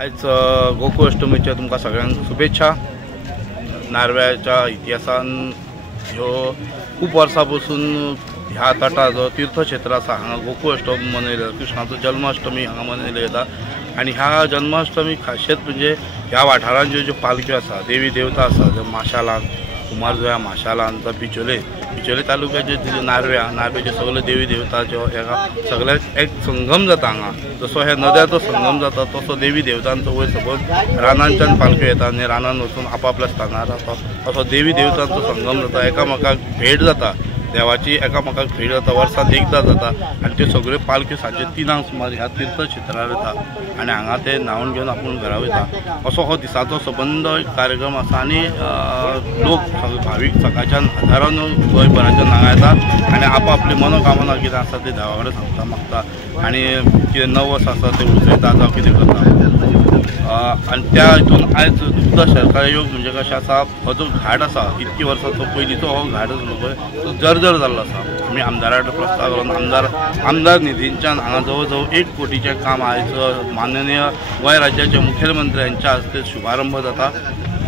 आज गोकुळाष्टमीच्या तुमकां सगळ्यांक शुभेच्छा। नारव्याच्या इतिहासान ह्यो खूप वर्सां पासून ह्या तटा जो तीर्थक्षेत्र आसा हांगा गोकुळाष्टमी मनयले कृष्णाचो जन्माष्टमी हांगा मनयले वता। आनी ह्या जन्माष्टमी खासियत म्हणजे ह्या वाठारांत ज्यो पालख्यो आसा देवी देवता आसा जो माशालान कुमारजुव्यां माशालान बिचोले तालुक्याचे नारव्याचे सगळे देवी देवताच्यो एका सगळ्याक एक संगम जाता हांगा। जसो ह्या नद्याचो संगम जाता तसो देवी देवतांचो वयर सकयल रानांच्यान पालख्यो येता आनी रानान वचून आपापल्या स्थानार रावता। असो देवी देवतांचो संगम जाता, एकामेकाक भेट जाता, देवाची एकामेकाक भेट जाता, वर्सांत एकदां जाता। आनी त्यो सगळ्यो पालख्यो सांजे 3 सुमार ह्या तीर्थक्षेत्रार येता आनी हांगा ते न्हांवन घेवन आपूण घरा वयता। असो हो दिसाचो सबंद कार्यक्रम आसा आनी लोक भावीक सकाळच्यान हजारांनी गोंयभरांच्यान हांगा येता आनी आपापली मनोकामना कितें आसा ती देवा कडेन सांगता मागता आनी कितें नवस आसा ते उजळटा जावं कितें करता। आनी त्या हितून आयज दुग्ध शर्करा योग म्हणजे कशें आसा, हो जो घाट आसा इतकी वर्सांचो पयलींचो हो घाट आसलो पळय तो जर्जर जाल्लो आसा। आमी आमदारा कडेन प्रस्ताव करून आमदार निधींच्यान हांगा जवळ जवळ 1 कोटीचें काम आयज माननीय गोंय राज्याचे मुखेलमंत्री यांच्या हस्ते शुभारंभ जाता,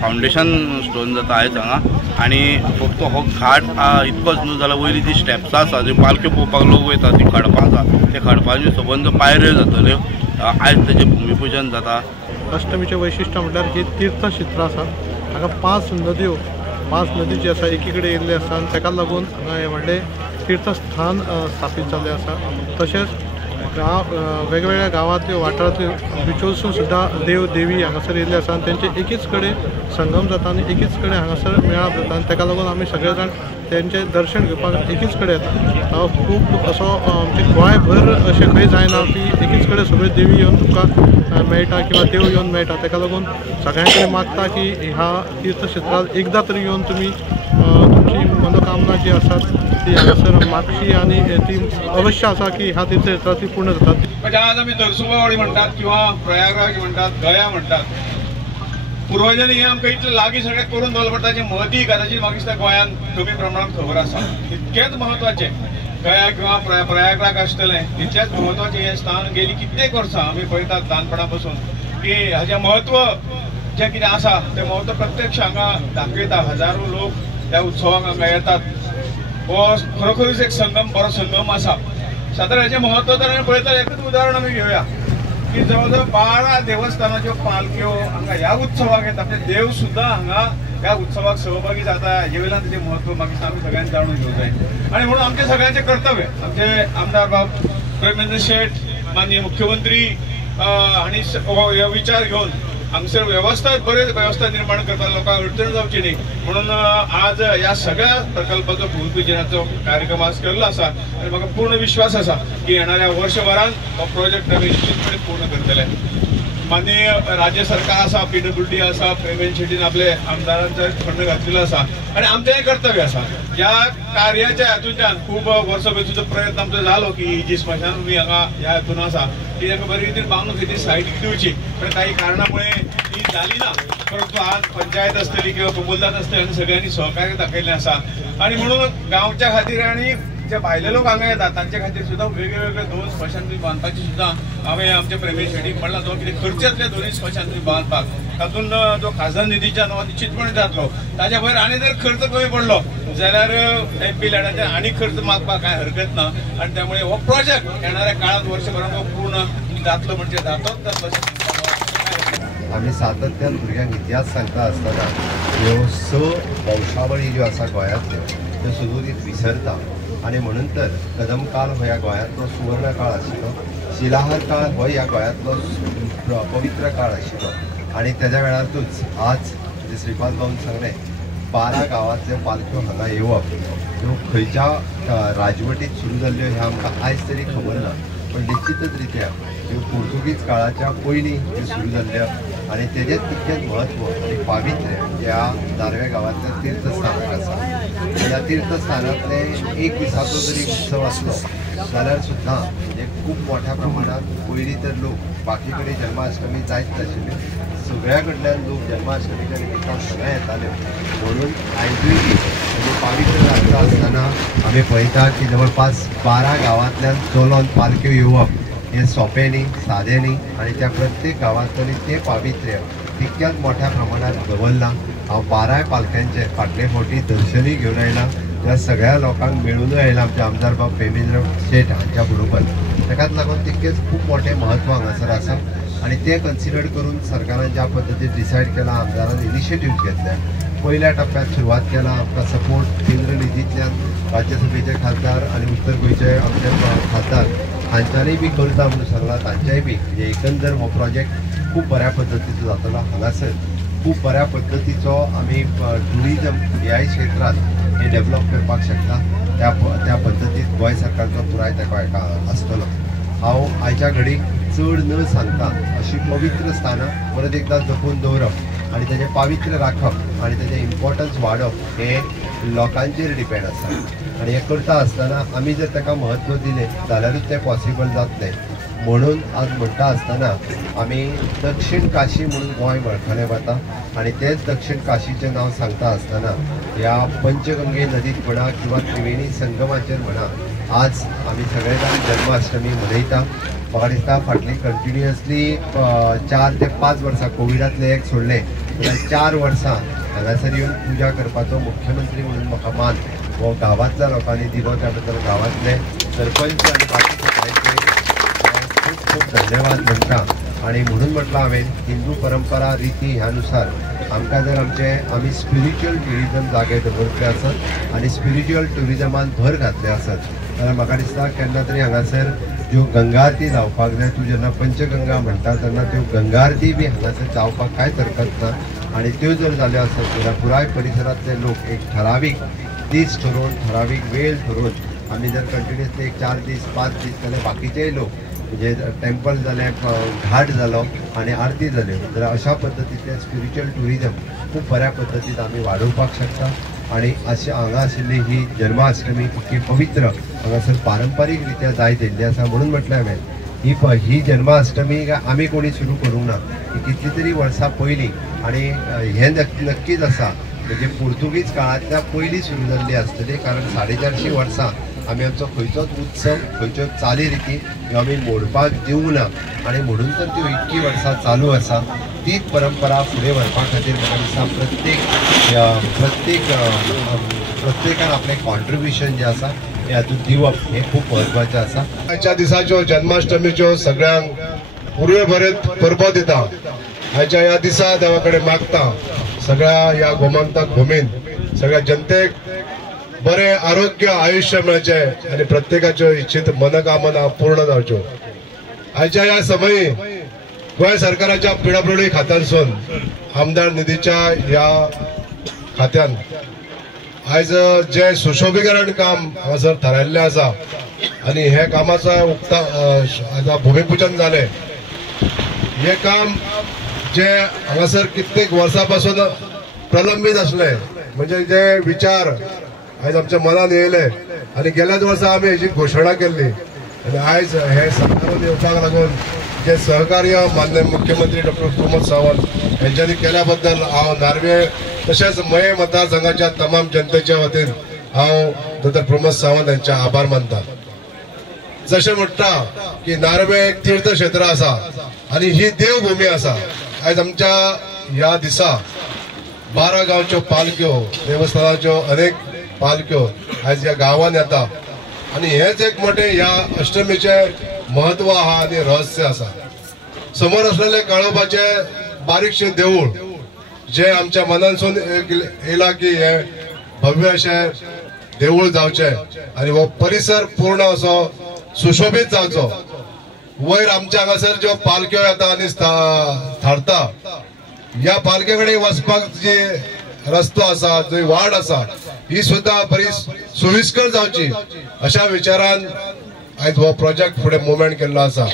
फावंडेशन स्टोन जाता आयज हांगा। आनी फक्त हो घाट इतकोच न्हू जाल्यार वयली जी स्टेप्स आसा ज्यो पालख्यो पळोवपाक लोक वयता ती खडपां आसा, ते खडपांच्यो सबंद पायऱ्यो जातल्यो। आयज तेजें भुमिपूजन जाता। अष्टमीचें वैशिश्ट्य म्हटल्यार ही तीर्थक्षेत्र आसा। हांगा 5 नदी जी आसा एकीकडे येयल्ले आसा आनी ताका लागून हांगा हें व्हडलें तीर्थस्थान स्थापीत जाल्लें आसा। तशेंच वेगवेगळ्या गांवांतल्यो वाठारांतल्यो बिचोलसून सुद्दां देव देवी हांगासर येयल्ले आसा आनी तेंचे एकीच कडेन संगम जाता आनी एकीच कडेन हांगासर मेळाप जाता आनी ताका लागून आमी सगळे जाण तेंचें दर्शन घेवपाक एकीच कडेन येता। खूब असो आमचे गोंयभर अशें खंय जायना की एकीच कडेन सगळ्यो देवी येवन तुमकां मेळटा किंवा देव येवन मेळटा। ताका लागून सगळ्यां कडेन मागता की ह्या तीर्थक्षेत्रांत एकदां तरी येवन तुमी तुमची मनोकामना जी आसा ती हांगासर मागची आनी ती अवश्य आसा की ह्या तीर्थक्षेत्रांत ती पूर्ण जाता। म्हणजे आज आमी नरसुंबावाडी म्हणटात किंवा प्रयागराज म्हणटात, गया म्हणटात, पुर्वजांनी हे आमकां इतलें लागीं सगळें करून दवरलें पडटा जे महती कदाचित म्हाका दिसता गोंयांत कमी प्रमाणांत खबर आसा। इतकेंच म्हत्वाचें गया किंवा प्रयागराज आसतलें तितलेंच म्हत्वाचें हें स्थान गेलीं कित्येक वर्सां आमी पळयतात ल्हानपणा पासून की हाचें म्हत्व जें कितें आसा तें म्हत्व प्रत्यक्ष हांगा दाखयता। हजारो लोक त्या उत्सवाक हांगा येतात। हो खरोखरच एक बरो संगम आसा। सादारण हेचें म्हत्व तर आमी पळयतात, एकच उदाहरण आमी घेवया की जवळ जवळ 12 देवस्थानाच्यो पालख्यो हांगा ह्या उत्सवाक येता। म्हणजे देव सुद्दां हांगा ह्या उत्सवाक सहभागी जाता। हेजे वयल्यान तेजें म्हत्व म्हाका दिसता आमी सगळ्यांनी जाणून घेवंक जाय आनी म्हणून आमचें सगळ्यांचें कर्तव्य, आमचे आमदार बाब प्रेमेंद्र शेट माननीय मुख्यमंत्री हांणी हो विचार घेवन हांगसर बरी वेवस्था निर्माण करता, लोकांक अडचण जावची न्ही म्हणून आज ह्या सगळ्या प्रकल्पाचो भूमिपूजनाचो कार्यक्रम आज केल्लो आसा आनी म्हाका पूर्ण विश्वास आसा की येणाऱ्या वर्षभरान हो प्रोजेक्ट आमी निश्चितपणे पूर्ण करतले। माननीय राज्य सरकार आसा, PWD आसा, प्रेमेंद्र शेटीन आपले आमदारांचो फंड घातलेलो आसा आनी आमचें हें कर्तव्य आसा। ह्या कार्याच्या हातूंतल्यान खूब वर्सां प्रयत्न आमचो जालो की ही जी स्मशानभूमी हांगा ह्या हातून आसा ती ताका बरे रितीन बांदून खंय सायट दिवची, पण काही कारणामुळे ती जाली ना। परंतु आज पंचायत आसतली किंवा कबूलदार आसतली आनी सगळ्यांनी सहकार्य दाखयलें आसा आनी म्हणून गांवच्या खातीर आनी जे भायले लोक हांगा येतात तांचे खातीर सुद्दां वेगवेगळे 2 स्मशानभूमी बांदपाची सुद्दां हांवें आमच्या प्रेमेंद्र शेटीक म्हणलां जो कितें खर्च येतले 2 स्मशानभूमी बांदपाक तातूंत जो खासदार निधीच्या नांवान निश्चितपणे जातलो। ताच्या भायर आनी जर खर्च कमी पडलो जाल्यार MP लॅडाचे आनी खर्च मागपाक कांय हरकत ना आनी त्यामुळे हो प्रोजेक्ट येणाऱ्या काळात वर्षभरात पूर्ण जातलो म्हणजे जातोच जातलो। आमी सातत्यान भुरग्यांक इतिहास सांगता आसतना ह्यो 6 वंशावळी ज्यो आसा गोंयांतल्यो त्यो सुरवातीक विसरता आनी म्हणून तर कदम काळ हो ह्या गोंयांतलो सुवर्ण काळ आशिल्लो, शिलाहार काळ हो ह्या गोंयांतलो पवित्र काळ आशिल्लो आनी तेज्या वेळारूच आज जे श्रीपाद भाऊन सांगलें 12 गांवांतल्यो पालख्यो हांगा येवप ह्यो खंयच्या राजवटींत सुरू जाल्ल्यो हें आमकां आयज तरी खबर ना, पण निश्चितच रित्या ह्यो पोर्तुगीज काळाच्या पयलीं ज्यो सुरू जाल्ल्यो आनी तेजेच तितकेंच म्हत्व आनी पावित्र्य ह्या नारव्या गांवांतल्या तीर्थस्थानाक आसा। ह्या तीर्थस्थानांतले 1 दिसाचो जरी उत्सव आसलो जाल्यार सुद्दां म्हणजे खूब मोठ्या प्रमाणात पयलीं तर लोक बाकी कडेन जन्माष्टमी जायत नाशिल्ल्यो, सगळ्या कडल्यान लोक जन्माष्टमीच्या निमित्तान हांगा येताले म्हणून आयजूय म्हणजे पावित्र रात्र आसतना आमी पळयता की जवळपास 12 गांवांतल्यान चलोन पालख्यो येवप हे सोपें न्ही, सादें न्ही आणि त्या प्रत्येक गांवांतली ते पावित्र्य तितक्याच मोठ्या प्रमाणात दवरलां. हांव 12 पालख्यांचे फाटले फावटी दर्शनी घेवन आयलां. त्या सगळ्या लोकांक मेळून आयलां आमचे आमदार बाब पेमेंद्र शेट हांच्या बरोबर. ताकाच लागून तितकेच खूब मोठें म्हत्व हांगासर आसा आणि ते कन्सिडर करून सरकारान ज्या पद्दतीन डिसायड केला, आमदारान इनिशिएटिव्ह घेतल्या. पहिल्या टप्प्यात सुरवात केला. आमकां सपोर्ट केंद्र निधींतल्यान राज्यसभेचे खासदार आणि उत्तर गोंयचे आमचे खासदार हांच्यानी बी करता म्हणून सांगला. तांच्याय बी म्हणजे एकंदर हो प्रोजेक्ट खूब बऱ्या पद्दतीचो जातलो. हांगासर खूब बऱ्या पद्दतीचो आमी टुरिजम ह्याय क्षेत्रांत हे डेव्हलप करपाक शकता. त्या पद्दतीन गोंय सरकारचो पुराय तेंको आसतलो. हांव आयच्या घडीक चड न सांगता अशी पवित्र स्थानां परत एकदा जपून दवरप आणि तेजें पावित्र्य राखप आणि तेजें इम्पॉर्टन्स वाडप हे लोकांचेर डिपेंड आसा. आणि हे करता आसतना आमी जर ताका म्हत्व दिलें जाल्यारूच तें पॉसिबल जातलें. म्हणून आज म्हणटा आसतना आमी दक्षिण काशी म्हणून गोंय वळखलें वता आणि तेच दक्षिण काशीचें नांव सांगता आसतना ह्या पंचगंगे नदीत म्हणा किंवा त्रिवेणी संगमाचेर म्हणा आज आमी सगळे जाण जन्माष्टमी मनयता. म्हाका दिसता फाटली कंटिन्युअसली 4 ते 5 वर्सां कोविडांतले एक सोडले जाल्यार 4 वर्सां हांगासर येवन पुजा करपाचो मुख्यमंत्री म्हणून म्हाका मान हो गांवांतल्या लोकांनी दिलो. त्या बद्दल गांवांतले सरपंच आणि बाकी सगळ्यांचे खूब खूब धन्यवाद म्हणटा. आणि म्हणून म्हटलं हांवें हिंदू परंपरा रिती ह्यानुसार आमकां जर आमी स्पिरिच्युअल ट्युरिजम जागे दवरले आसत आणि स्पिरिच्युअल ट्युरिजमान भर घातले आसत जाल्यार म्हाका दिसता केन्ना तरी हांगासर ज्यो गंगा आरती जावपाक जाय. तूं जेन्ना पंचगंगा म्हणटा तेन्ना त्यो गंगा आरती बी हांगासर जावपाक कांयच हरकत ना. आणि त्यो जर जाल्यो आसत जाल्यार पुराय परिसरांतले लोक एक ठरावीक दीस ठरोवन ठरावीक वेळ ठरोवन आमी जर कंटिन्युअसली एक 4 दीस 5 दीस जाल्यार बाकीचेय लोक म्हणजे टेम्पल जालें, घाट जालो आणि आरती जाल्यो जाल्यार अशा पद्दतीचें स्पिरिच्युअल ट्युरिजम खूब बऱ्या पद्दतीन आमी वाडोवपाक शकता. आणि अशें हांगा आशिल्ली ही जन्माष्टमी इतकी पवित्र हांगासर पारंपारीक रित्या जायत येयल्ली आसा. म्हणून म्हटलें हांवें ही जन्माष्टमी आमी कोणी सुरू करूंक ना. ही कितली तरी वर्सां पयलीं आणि हें नक्कीच आसा म्हणजे पुर्तुगीज काळांतल्या पयलीं सुरू जाल्ली आसतली. कारण 450 वर्सां आमी आमचो खंयचोच उत्सव खंयच्योच चाली रिती ह्यो आमी मोडपाक दिवंक ना. आणि म्हणून तर त्यो इतकी वर्सां चालू आसा. तीच परंपरा फुडें व्हरपा खातीर म्हाका दिसता प्रत्येकान आपलें कॉन्ट्रिब्युशन जें आसा हें हातूंत दिवप हें खूब म्हत्वाचें आसा. आयच्या दिसाच्यो जन्माष्टमीच्यो सगळ्यांक पुरवे बरेत परबो दिता. आयच्या ह्या दिसा देवा कडेन मागता सगळ्या ह्या गोमंतक भुमीन सगळ्या जनतेक बरें आरोग्य आयुष्य मेळचें आणि प्रत्येकाच्यो इच्छित मनकामना पूर्ण जावच्यो. आयच्या ह्या समयी गोंय सरकाराच्या पिडब्ल्यूडी खात्यांसून आमदार निधीच्या ह्या खात्यान आयज जे सुशोभीकरण काम हांगासर थारायल्लें आसा आणि हे कामाचो भूमिपूजन जालें. हे काम जे हांगासर कित्येक वर्सां पासून प्रलंबीत आसलें म्हणजे जे विचार आयज आमच्या मनान येयले आणि गेल्याच वर्सा आमी हेची घोशणा केल्ली आणि आयज हे सरकारान येवपाक लागून जे सहकार्य मान्य मुख्यमंत्री डॉक्टर प्रमोद सावंत यांच्यानी केल्या बद्दल हांव नार्वे तशेंच मये मतदारसंघाच्या तमाम जनतेच्या वतीन हांव डॉक्टर प्रमोद सावंत यांचे आभार मानता. जशें म्हणटा की नार्वे एक तीर्थक्षेत्र आसा आणि ही देवभूमी आसा. आयज आमच्या ह्या दिसा 12 गांवच्यो पालख्यो देवस्थानाच्यो अनेक पालख्यो आयज ह्या गांवांत येता आणि हेच एक मोठे ह्या अष्टमीचे महत्व आहा आणि रहस्य आसा. समोर असलेले काळोबाचे बारीकशे देऊळ जे आमच्या मनानसून येयला की हे भव्य अशें देऊळ जावचे आणि हो परिसर पूर्ण असो सुशोभीत जावचो. वयर आमच्या हांगासर ज्यो पालख्यो येता आनी थारता ह्या पालखे कडेन वचपाक जी रस्तो आसा जंय वाट आसा ही सुद्धा बरी सोयीस्कर जावची अशा विचारान आयज हो प्रोजेक्ट फुडें मुवमेंट केल्लो आसा.